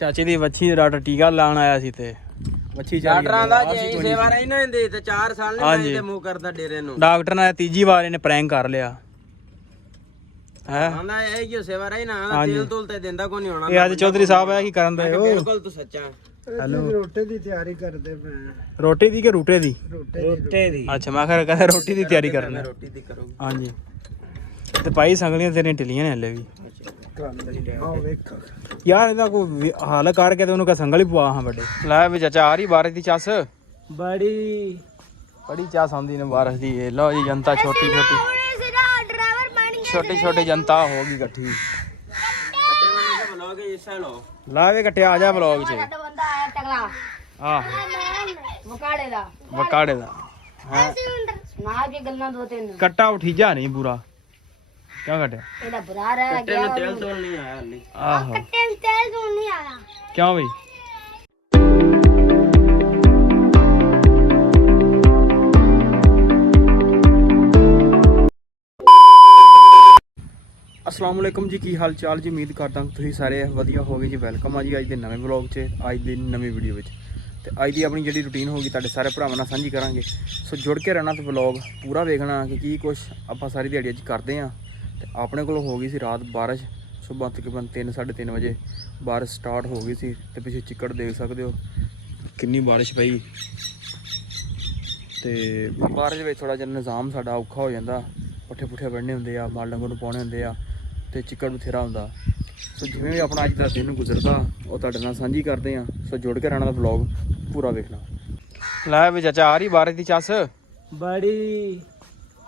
ਚਾਚੇ ਦੀ ਵੱਛੀ ਦਾ ਡਾਕਟਰ ਟੀਕਾ ਲਾਉਣ ਆਇਆ ਸੀ ਤੇ ਵੱਛੀ ਚਾਰੀ ਡਾਕਟਰਾਂ ਦਾ ਜੇ ਅਸੀਂ ਸੇਵਾ ਰਹੀ ਨਾ ਇਹਦੇ ਤੇ 4 ਸਾਲ ਨੇ ਹਾਂਜੀ। ਮੈਂ ਤੇ ਮੂੰਹ ਕਰਦਾ ਡੇਰੇ ਨੂੰ। ਡਾਕਟਰ ਨੇ ਤੀਜੀ ਵਾਰ ਇਹਨੇ ਪ੍ਰੈਂਕ ਕਰ ਲਿਆ। ਹੈ? ਆਂਦਾ ਇਹ ਜੋ ਸੇਵਾ ਰਹੀ ਨਾ ਆਂਦਾ ਹਾਂਜੀ। ਤੇਲ ਤੋਲ ਤੇ ਦਿੰਦਾ ਕੋਈ ਨਹੀਂ ਹੋਣਾ ਇਹ ਅੱਜ ਚੌਧਰੀ ਸਾਹਿਬ ਆ ਕੀ ਕਰਨ ਦੇ ਹੋ ਬਿਲਕੁਲ ਤੂੰ ਸੱਚਾ। ਹੈਲੋ। ਰੋਟੀ ਦੀ ਤਿਆਰੀ ਕਰਦੇ ਪਏ ਰੋਟੀ ਦੀ ਕਿ ਰੂਟੇ ਦੀ? ਰੋਟੇ ਦੀ ਅੱਛਾ ਮੈਂ ਕਿਹਾ ਕਹਿੰਦਾ ਰੋਟੀ ਦੀ ਤਿਆਰੀ ਕਰਨਾ। ਰੋਟੀ ਦੀ ਕਰੋਗੇ। ਹਾਂਜੀ। ਤੇ ਭਾਈ ਸੰਗਲੀਆਂ ਤੇਰੀਆਂ ਢਿੱਲੀਆਂ ਨੇ ਹਲੇ ਵੀ। ਯਾਰ ਇਹਦਾ ਕੋਈ ਹਾਲ ਕਰਕੇ ਤੇ ਉਹਨੂੰ ਕਹ ਸੰਗਲ ਹੀ ਪਵਾ ਹਾਂ ਵੱਡੇ। ਲੈ ਵੀ ਚਾਚਾ ਆ ਰਹੀ ਬਾਰਿਸ਼ ਦੀ ਚੱਸ। ਬੜੀ। ਬੜੀ ਚਾਸ ਆਉਂਦੀ ਨੇ ਬਾਰਿਸ਼ ਦੀ ਇਹ ਲਓ ਜੀ ਜਨਤਾ ਛੋਟੀ ਛੋਟੀ ਛੋਟੀ ਛੋਟੀ ਜਨਤਾ ਹੋ ਗਈ ਇਕੱਠੀ ਕੱਟੇ ਮੈਨੂੰ ਤੇ ਬਲੋਗੇ ਇਸਾ ਲੋ ਲਾ ਵੇ ਕੱਟਿਆ ਆ ਜਾ ਵਲੌਗ 'ਚ। ਆਹ। ਮਕਾੜੇ ਦਾ। ਵਕਾੜੇ ਦਾ। ਹੈ ਸੁਣਾ ਕੇ ਗੱਲਾਂ ਦੋ ਤਿੰਨ। ਕੱਟਾ ਉਠੀਜਾ ਨਹੀਂ ਪੂਰਾ ਕਿਉਂ ਕੱਟਿਆ ਇਹਦਾ ਬੁਰਾ ਰਹਿ ਗਿਆ ਨੂੰ ਤੇਲ ਤੋਲ ਨਹੀਂ ਆਇਆ ਹਲੇ। ਆਹੋ। ਤੇਲ ਤੇਲ ਤੋਂ ਨਹੀਂ ਆਇਆ। ਕਿਉਂ ਬਈ? ਅਸਲਾਮ ਵਾਲੇਕੁਮ ਜੀ ਕੀ ਹਾਲ ਚਾਲ ਜੀ? ਉਮੀਦ ਕਰਦਾ ਹਾਂ ਤੁਸੀਂ ਸਾਰੇ ਵਧੀਆ ਹੋਗੇ ਜੀ। ਵੈਲਕਮ ਆ ਜੀ ਅੱਜ ਦੇ ਨਵੇਂ ਵਲੌਗ 'ਚ ਅੱਜ ਦੀ ਨਵੀਂ ਵੀਡੀਓ ਵਿੱਚ। ਤੇ ਅੱਜ ਦੀ ਆਪਣੀ ਜਿਹੜੀ ਰੁਟੀਨ ਹੋਗੀ ਤੁਹਾਡੇ ਸਾਰੇ ਭਰਾਵਾਂ ਨਾਲ ਸਾਂਝੀ ਕਰਾਂਗੇ। ਸੋ ਜੁੜ ਕੇ ਰਹਿਣਾ ਤੇ ਵਲੌਗ ਪੂਰਾ ਵੇਖਣਾ ਕਿ ਕੀ ਕੁਝ ਆਪਾਂ ਸਾਰੀ ਦਿਹਾੜੀ ਅੱਜ ਕਰਦੇ ਆ। ਤੇ ਆਪਣੇ ਕੋਲ ਹੋ ਗਈ ਸੀ ਰਾਤ ਬਾਰਿਸ਼ ਸਵੇਰ ਤਕਰੀਬਨ 3 3:30 ਵਜੇ ਬਾਰਿਸ਼ ਸਟਾਰਟ ਹੋ ਗਈ ਸੀ ਤੇ ਪਿੱਛੇ ਚਿੱਕੜ ਦੇਖ ਸਕਦੇ ਹੋ। ਕਿੰਨੀ ਬਾਰਿਸ਼ ਪਈ। ਤੇ ਬਾਰਿਸ਼ ਵਿੱਚ ਥੋੜਾ ਜਿਹਾ ਨਿਜ਼ਾਮ ਸਾਡਾ ਔਖਾ ਹੋ ਜਾਂਦਾ। ਪੱਠੇ ਪੁੱਠੇ ਵੜਨੇ ਹੁੰਦੇ ਆ, ਮਾਲ ਡੰਗਰ ਨੂੰ ਪਾਉਣੇ ਹੁੰਦੇ ਆ ਤੇ ਚਿੱਕੜ ਬਥੇਰਾ ਹੁੰਦਾ। ਸੋ ਜਿਵੇਂ ਵੀ ਆਪਣਾ ਅੱਜ ਦਾ ਦਿਨ ਗੁਜ਼ਰਦਾ, ਉਹ ਤੁਹਾਡੇ ਨਾਲ ਸਾਂਝੀ ਕਰਦੇ ਆ ਸੋ ਜੁੜ ਕੇ ਰਹਿਣਾ ਦਾ ਵਲੌਗ ਪੂਰਾ ਵੇਖਣਾ। ਲੈ ਵੀ ਚਾਚਾ, ਆ ਰਹੀ ਬਾਰਿਸ਼ ਦੀ ਚੱਸ? ਬੜੀ।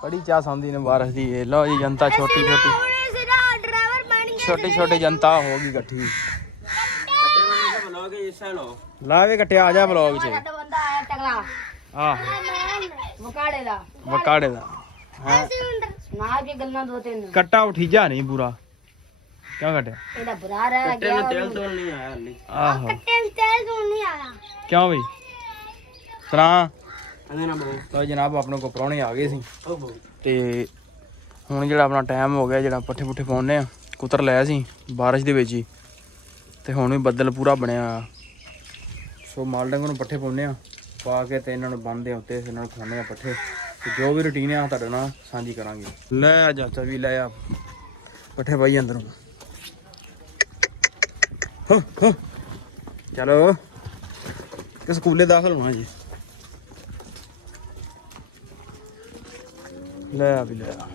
ਬੜੀ ਚਾਸ ਆਉਂਦੀ ਨੇ ਬਾਰਿਸ਼ ਦੀ ਇਹ ਲਓ ਜੀ ਜਨਤਾ ਛੋਟੀ ਛੋਟੀ। ਸਿਰਾ ਡਰਾਈਵਰ ਬਣ ਛੋਟੀ ਛੋਟੀ ਜਨਤਾ ਹੋ ਗਈ ਇਕੱਠੀ। ਕੱਟੇ ਮੈਨੂੰ ਤੇ ਬਲੋਗੇ ਇਸਾ ਲੋ ਲਾ ਵੇ ਕੱਟਿਆ ਆ ਜਾ ਵਲੌਗ 'ਚ। ਸਾਡਾ ਬੰਦਾ ਆਇਆ ਤਗੜਾ ਆਹ ਮਕਾੜੇ ਦਾ। ਵਕਾੜੇ ਦਾ ਹੈ ਸੁਣਾ ਕੇ ਗੱਲਾਂ ਦੋ ਤਿੰਨ। ਕੱਟਾ ਉਠੀਜਾ ਨਹੀਂ ਪੂਰਾ। ਕਿਉਂ ਕੱਟਿਆ? ਇਹਦਾ ਬੁਰਾ ਰਹਿ ਗਿਆ ਨੂੰ ਤੇਲ ਤੋਲ ਨਹੀਂ ਆਇਆ ਹਲੇ। ਆਹੋ। ਤੇਲ ਤੇਲ ਤੋਂ ਨਹੀਂ ਆਇਆ। ਕਿਉਂ ਬਈ? ਤਰਾ ਲਓ ਜਨਾਬ ਆਪਣੇ ਕੋ ਪ੍ਰਾਹੁਣੇ ਆ ਗਏ ਸੀ। ਤੇ ਹੁਣ ਜਿਹੜਾ ਆਪਣਾ ਟਾਈਮ ਹੋ ਗਿਆ ਜਿਹੜਾ ਪੱਠੇ ਪੁੱਠੇ ਪਾਉਣੇ ਆ ਕੁਤਰ ਲਿਆ ਸੀ ਬਾਰਿਸ਼ ਦੇ ਵਿੱਚ ਹੀ। ਤੇ ਹੁਣ ਵੀ ਬੱਦਲ ਪੂਰਾ ਬਣਿਆ। ਸੋ ਮਾਲ ਡੰਗਰ ਨੂੰ ਪੱਠੇ ਪਾਉਣੇ ਆ ਪਾ ਕੇ ਤੇ ਇਹਨਾਂ ਨੂੰ ਬੰਨਦੇ ਉੱਤੇ ਇਹਨਾਂ ਨੂੰ ਖਾਣੇ ਆ ਪੱਠੇ। ਤੇ ਜੋ ਵੀ ਰੁਟੀਨ ਆ ਤੁਹਾਡੇ ਨਾਲ ਸਾਂਝੀ ਕਰਾਂਗੇ। ਲੈ ਆ ਚਾਚਾ ਵੀ ਲੈ ਆ। ਪੱਠੇ ਪਾਈ ਅੰਦਰੋਂ। ਹੋ ਹੋ। ਚਲੋ। ਕਿ ਸਕੂਲੇ ਦਾਖਲ ਹੋਣਾ ਜੀ? ਲੈ ਆ ਵੀ ਲੈ ਆ।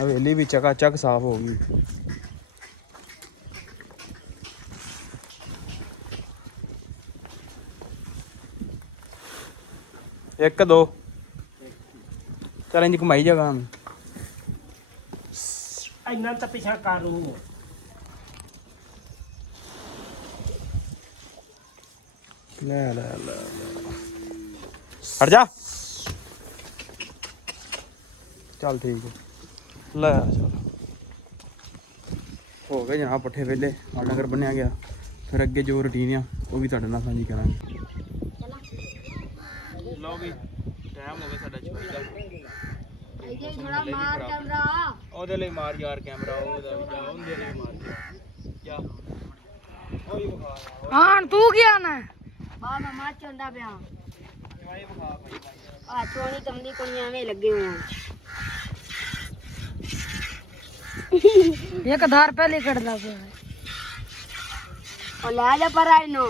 ਹਵੇਲੀ ਵੀ ਚਕਾ ਚੱਕ ਸਾਫ਼ ਹੋ ਗਈ। ਇੱਕ ਦੋ। ਚਲ ਇੰਜ ਘੁਮਾਈ ਜਗਾ ਇੰਨਾ ਤਾਂ ਪਿਛਾ ਕਰੂ ਲੈ ਲੈ ਲੈ ਲੈ। ਹਟ ਜਾ। ਚੱਲ ਠੀਕ ਹੈ ਲੈ ਆ ਚੱਲ। ਹੋ ਗਏ ਜਨਾਬ ਪੱਠੇ ਵੇਲੇ ਆ ਨਗਰ ਬੰਨਿਆ ਗਿਆ। ਫਿਰ ਅੱਗੇ ਜੋ ਰੁਟੀਨ ਆ ਉਹ ਵੀ ਤੁਹਾਡੇ ਨਾਲ ਸਾਂਝੀ ਕਰਾਂਗੇ। ਲਓ ਵੀ ਟਾਈਮ ਹੋ ਗਿਆ ਸਾਡਾ ਚੋਰੀ ਦਾ ਇਹ ਥੋੜਾ ਮਾਰ ਕੈਮਰਾ। ਉਹਦੇ ਲਈ ਮਾਰ ਯਾਰ ਕੈਮਰਾ ਉਹਦਾ ਵੀ ਜਾ ਉਹਦੇ ਲਈ ਮਾਰ ਜਾ। ਉਹੀ ਵਿਖਾ ਹਾਂ ਤੂੰ ਕੀ ਆਣਾ ਬਾ ਮੈਂ ਮਾਰ ਚੰਦਾ ਪਿਆ। ਜਵਾਈ ਵਿਖਾ ਭਾਈ? ਆ ਚੋਣੀ ਤੰਦੀ ਕੋਣੀ ਐਵੇਂ ਲੱਗੇ ਹੋਏ ਆ ਇੱਕ ਧਾਰ ਪਹਿਲੇ ਕੱਢਦਾ ਪਿਆ ਉਹ ਲੈ ਜਾ ਪਰ ਆਈ ਨੂੰ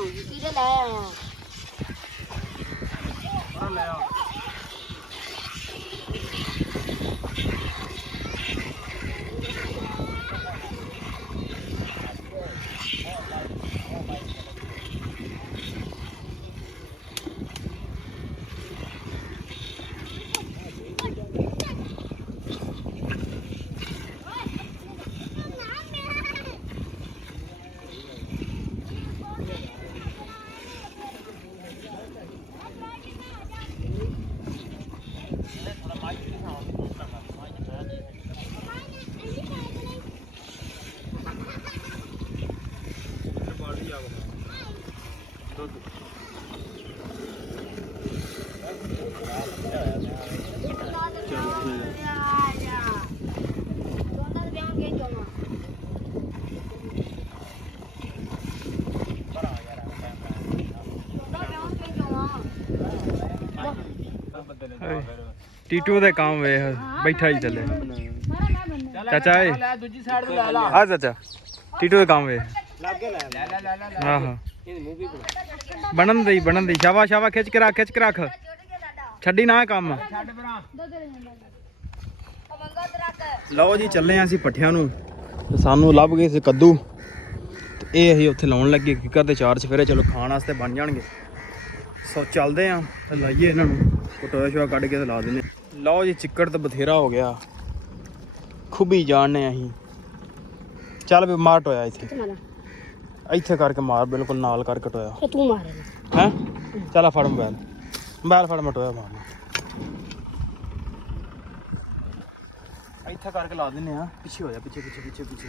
ਟੀਟੂ ਦੇ ਕੰਮ ਵੇਖ, ਬੈਠਾ ਹੀ ਚੱਲੇ। ਚਾਚਾ ਏ ਲੈ ਦੂਜੀ ਸਾਈਡ ਵੀ ਲੈ ਲਾ ਆ ਚਾਚਾ ਟੀਟੂ ਦੇ ਕੰਮ ਵੇਖ। ਲਾਗੇ ਲੈ ਲੈ ਲੈ ਲੈ ਆਹੋ। ਬਣਨ ਦੇ ਬਣਨ ਦੇ। ਸ਼ਾਬਾ ਸ਼ਾਬਾ ਖਿੱਚ ਕੇ ਰੱਖ, ਖਿੱਚ ਕੇ ਰੱਖ। ਛੱਡੀ ਨਾ ਕੰਮ। ਛੱਡ ਭਰਾ ਲਓ ਜੀ, ਚੱਲੇ ਆਂ ਅਸੀਂ ਪੱਠਿਆਂ ਨੂੰ। ਤੇ ਸਾਨੂੰ ਲੱਭ ਗਏ ਸੀ ਕੱਦੂ। ਤੇ ਇਹ ਅਸੀਂ ਉੱਥੇ ਲਾਉਣ ਲੱਗੇ। ਕਿੱਕਰ ਦੇ ਚਾਰ ਚਫੇਰੇ, ਚਲੋ ਖਾਣ ਵਾਸਤੇ ਬਣ ਜਾਣਗੇ। ਸੋ ਚੱਲਦੇ ਆਂ ਤੇ ਲਾਈਏ ਇਹਨਾਂ ਨੂੰ। ਕਟੋਇਆ ਸ਼ਵਾ ਕੱਢ ਕੇ ਤੇ ਲਾ ਦਿੰਦੇ ਲਓ ਜੀ ਚਿੱਕੜ ਤਾਂ ਬਥੇਰਾ ਹੋ ਗਿਆ। ਖੁੱਬੀ ਜਾਣਨੇ ਅਸੀਂ। ਚੱਲ ਵੀ ਮਾਰ ਟੋਇਆ ਇੱਥੇ। ਇੱਥੇ ਕਰਕੇ ਮਾਰ ਬਿਲਕੁਲ ਨਾਲ ਕਰਕੇ ਟੋਇਆ। ਤੂੰ ਮਾਰੇ ਹੈ? ਚੱਲ ਆ ਫੜ ਮੋਬਾਈਲ। ਮੋਬਾਈਲ ਫੜ ਮਟੋਇਆ ਮਾਰਨਾ। ਇੱਥੇ ਕਰਕੇ ਲਾ ਦਿੰਨੇ ਆ। ਪਿੱਛੇ ਹੋ ਜਾ ਪਿੱਛੇ ਪਿੱਛੇ ਪਿੱਛੇ ਪਿੱਛੇ।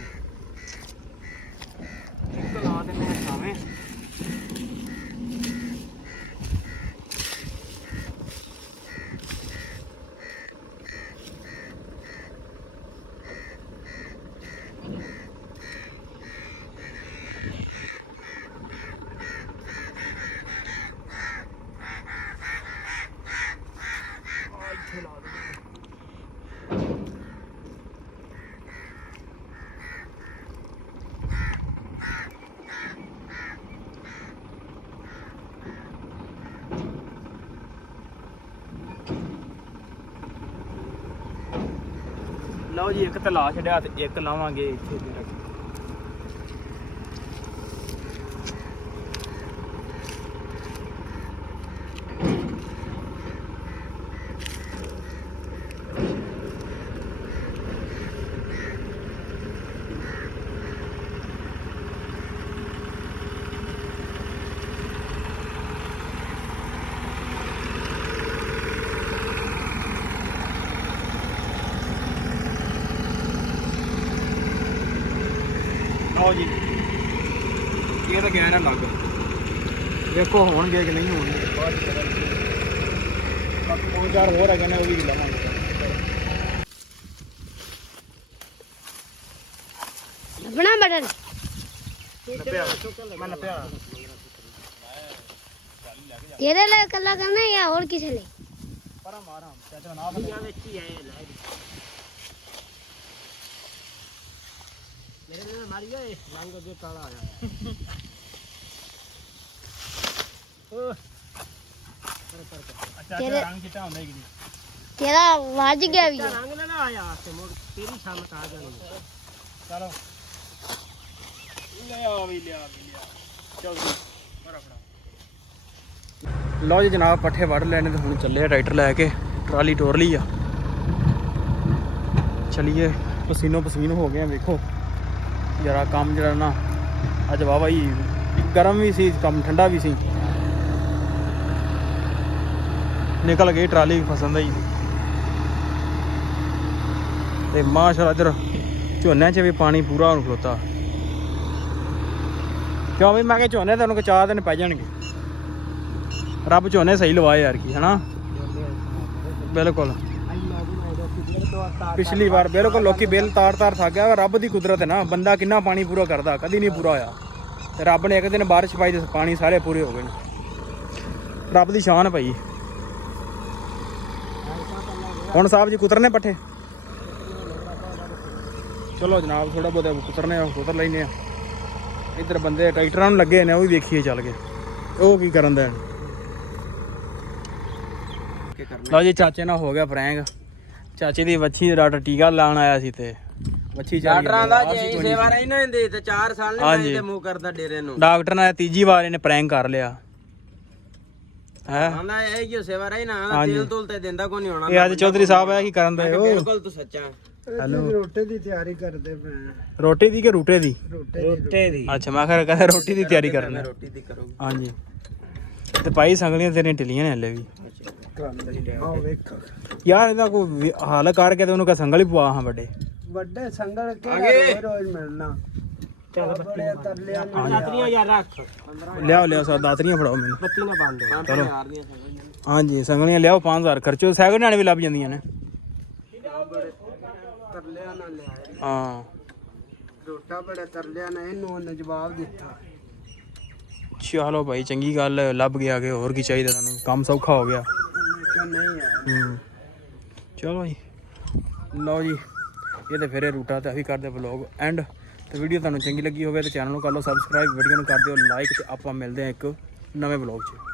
ਇੱਕ ਲਾ ਦਿੰਨੇ ਆ ਸਾਵੇਂ। ਲਓ ਜੀ ਇੱਕ ਤਾਂ ਲਾ ਛੱਡਿਆ ਤੇ ਇੱਕ ਲਾਵਾਂਗੇ ਇੱਥੇ। ਤੇ ਰੱਖ ਲਓ ਜੀ। ਇਹ ਤਾਂ ਗਿਆ ਨਾ ਲੱਗ। ਵੇਖੋ ਹੋਣਗੇ ਕਿ ਨਹੀਂ ਹੋਣਗੇ ਬਾਅਦ ਚ ਕਰਾਂਗੇ ਬਾਕੀ ਦੋ ਚਾਰ ਹੋਰ ਹੈਗੇ ਨੇ ਉਹ ਵੀ ਲਾਵਾਂਗੇ ਲੱਭਣਾ ਬਟਨ। ਮੈਂ ਨੱਪਿਆ ਤੇਰੇ ਲਈ ਇਕੱਲਾ ਕਰਨਾ ਹੈ ਜਾਂ ਹੋਰ ਕਿਸੇ ਲਈ? ਪਰਾਂ ਮਾਰਾਂ। ਚਾਚਾ ਨਾ ਦੁਨੀਆ ਵਿੱਚ ਹੀ ਆਏ ਲੈ। ਮੇਰੇ ਨਾਲ ਮਾਰੀ ਓਏ। ਰੰਗ ਅੱਗੇ ਕਾਲਾ ਆਇਆ ਓ ਅੱਛਾ ਤੇਰੇ- ਰੰਗ ਚਿੱਟਾ ਹੁੰਦਾ ਹੀ ਕਿ ਨਹੀਂ? ਤੇਰਾ ਵੱਜ ਗਿਆ ਵੀ। ਹੈ। ਰੰਗ ਨਾ ਨਾ ਆਇਆ ਤੇ ਮੋੜ। ਤੇਰੀ ਸ਼ਾਮਤ ਆ ਜਾਣੀ ਚਲੋ। ਲਿਆ ਵੀ ਲਿਆ ਵੀ ਲਿਆ। ਚਲ। ਬੜਾ ਫੜਾ। ਲਓ ਜੀ ਜਨਾਬ ਪੱਠੇ ਵੱਢ ਲੈਣੇ ਤੇ ਹੁਣ ਚੱਲੇ ਆ ਟਰੈਕਟਰ ਲੈ ਕੇ। ਟਰਾਲੀ ਟੋਰ ਲਈ ਆ। ਚਲਿਏ। ਪਸੀਨੋ ਪਸੀਨ ਹੋ ਗਏ ਆ ਵੇਖੋ। ਜਰਾ ਕੰਮ ਜਿਹੜਾ ਨਾ ਅੱਜ ਵਾਵਾ ਹੀ ਗਰਮ ਵੀ ਸੀ ਕੰਮ ਠੰਡਾ ਵੀ ਸੀ। ਨਿਕਲ ਗਈ ਟਰਾਲੀ ਫਸਣ ਦਾ। ਹੀ ਤੇ ਮਾਸ਼ਾਅੱਲਾ ਇਧਰ ਝੋਨਿਆਂ 'ਚ ਵੀ ਪਾਣੀ ਪੂਰਾ ਹੁਣ ਖਲੋਤਾ। ਕਿਉਂ ਵੀ ਮੈਂ ਕਿਹਾ ਝੋਨੇ ਤੁਹਾਨੂੰ ਕੋ ਚਾਰ ਦਿਨ ਪੈ ਜਾਣਗੇ। ਰੱਬ ਝੋਨੇ ਸਹੀ ਲਵਾਏ ਯਾਰ ਕੀ ਹਨਾ? ਬਿਲਕੁਲ। ਪਿਛਲੀ ਵਾਰ ਬਿਲਕੁਲ ਲੋਕੀ ਬਿੱਲ ਤਾਰ ਤਾਰ ਥੱਕ ਗਿਆ ਰੱਬ ਦੀ ਕੁਦਰਤ ਹੈ ਨਾ ਬੰਦਾ ਕਿੰਨਾ ਪਾਣੀ ਪੂਰਾ ਕਰਦਾ ਕਦੀ ਨਹੀਂ ਪੂਰਾ ਹੋਇਆ। ਤੇ ਰੱਬ ਨੇ ਇੱਕ ਦਿਨ ਬਾਰਿਸ਼ ਪਾਈ ਤੇ ਪਾਣੀ ਸਾਰੇ ਪੂਰੇ ਹੋ ਗਏ ਨੇ। ਰੱਬ ਦੀ ਸ਼ਾਨ ਹੈ ਭਾਈ। ਹੁਣ ਸਾਹਿਬ ਜੀ ਕੁਤਰਨੇ ਪੱਠੇ? ਚਲੋ ਜਨਾਬ ਥੋੜਾ ਬਹੁਤਾ ਕੁਤਰਨੇ ਆ ਕੁਤਰ ਲੈਨੇ ਆ। ਇੱਧਰ ਬੰਦੇ ਟਰੈਕਟਰਾਂ ਨੂੰ ਲੱਗੇ ਨੇ ਉਹ ਵੀ ਵੇਖੀਏ ਚੱਲ ਕੇ। ਉਹ ਕੀ ਕਰਨ ਦਾ ਲਓ ਜੀ ਚਾਚੇ ਨਾਲ ਹੋ ਗਿਆ ਪ੍ਰੈਂਕ ਚਾਚੇ ਦੀ ਵੱਛੀ ਦਾ ਡਾਕਟਰ ਟੀਕਾ ਲਾਉਣ ਆਇਆ ਸੀ ਤੇ ਵੱਛੀ ਡਾਕਟਰਾਂ ਦਾ ਜੇ ਅਸੀਂ ਸੇਵਾ ਰਹੀ ਨਾ ਹੁੰਦੀ ਤੇ 4 ਸਾਲ ਨੇ ਹਾਂਜੀ। ਮੈਂ ਤੇ ਮੂੰਹ ਕਰਦਾ ਡੇਰੇ ਨੂੰ। ਡਾਕਟਰ ਨੇ ਤੀਜੀ ਵਾਰ ਇਹਨੇ ਪ੍ਰੈਂਕ ਕਰ ਲਿਆ। ਹੈ? ਆਂਦਾ ਇਹ ਜੋ ਸੇਵਾ ਰਹੀ ਨਾ ਹਾਂਜੀ। ਤੇਲ ਤੂਲ ਤੇ ਦਿੰਦਾ ਕੋਈ ਨਹੀਂ ਹੋਣਾ। ਇਹ ਅੱਜ ਚੌਧਰੀ ਸਾਹਿਬ ਆ ਕੀ ਕਰਨ ਦਾ ਉਹ? ਬਿਲਕੁਲ ਤੂੰ ਸੱਚਾ। ਹੈਲੋ। ਰੋਟੀ ਦੀ ਤਿਆਰੀ ਕਰਦੇ ਪਏ ਹਾਂ। ਰੋਟੀ ਦੀ ਕਿ ਰੂਟੇ ਦੀ? ਰੋਟੀ ਦੀ ਰੋਟੇ ਦੀ। ਅੱਛਾ ਮੈਂ ਕਿਹਾ ਕਹਿੰਦਾ ਰੋਟੀ ਦੀ ਤਿਆਰੀ ਕਰਨੀ। ਰੋਟੀ ਦੀ ਕਰੋ ਹਾਂਜੀ। ਤੇ ਭਾਈ ਸੰਗਲੀਆਂ ਤੇਰੀਆਂ ਢਿੱਲੀਆਂ ਨੇ ਹਲੇ ਵੀ। ਵੇਖ ਯਾਰ ਇਹਦਾ ਕੋਈ ਹੱਲ ਕਰਕੇ ਤੇ ਉਹਨੂੰ ਕਹ ਸੰਗਲ ਹੀ ਪਵਾ ਹਾਂ ਵੱਡੇ। ਵੱਡੇ ਸੰਗਲ ਕੇ ਅੱਗੇ। ਰੋਜ਼ ਮਿਲਣਾ। ਚੱਲ ਤਰਲਿਆਂ ਨਾਲ ਦਾਤਰੀਆਂ ਯਾਰ ਰੱਖ। ਲਿਆਓ ਲਿਆਓ ਸਾ ਦਾਤਰੀਆਂ ਫੜਾਓ ਮੈਨੂੰ। ਬੱਤੀ ਨਾ ਬੰਦ ਹੋ। ਚਲੋ। ਯਾਰ ਦੀਆਂ ਸੰਗਲੀਆਂ। ਹਾਂਜੀ ਸੰਗਲੀਆਂ ਲਿਆਓ 5000 ਖਰਚੋ। ਸੈਕਿੰਡ ਹੈਂਡ ਵੀ ਲੱਭ ਜਾਂਦੀਆਂ ਨੇ। ਤਰਲਿਆਂ ਨਾਲ ਹਾਂ। ਰੋਟਾ ਬੜੇ ਤਰਲਿਆਂ ਨਾਲ ਇਹਨੂੰ ਜਵਾਬ ਦਿੱਤਾ। ਚਲੋ ਭਾਈ ਚੰਗੀ ਗੱਲ ਲੱਭ ਗਿਆ ਕਿ ਹੋਰ ਕੀ ਚਾਹੀਦਾ ਤੁਹਾਨੂੰ? ਕੰਮ ਸੌਖਾ ਹੋ ਗਿਆ। ਚਲੋ ਜੀ। ਲਓ ਜੀ ਇਹ ਤੇ ਫਿਰ ਰੂਟਾ ਤੇ ਅਸੀਂ ਕਰਦੇ ਵਲੌਗ ਐਂਡ ਤੇ ਵੀਡੀਓ ਤੁਹਾਨੂੰ ਚੰਗੀ ਲੱਗੀ ਹੋਵੇ ਤੇ ਚੈਨਲ ਨੂੰ ਕਰ ਲਓ ਸਬਸਕ੍ਰਾਈਬ ਵੀਡੀਓ ਨੂੰ ਕਰ ਦਿਓ ਲਾਈਕ ਤੇ ਆਪਾਂ ਮਿਲਦੇ ਹਾਂ ਇੱਕ ਨਵੇਂ ਵਲੌਗ 'ਚ।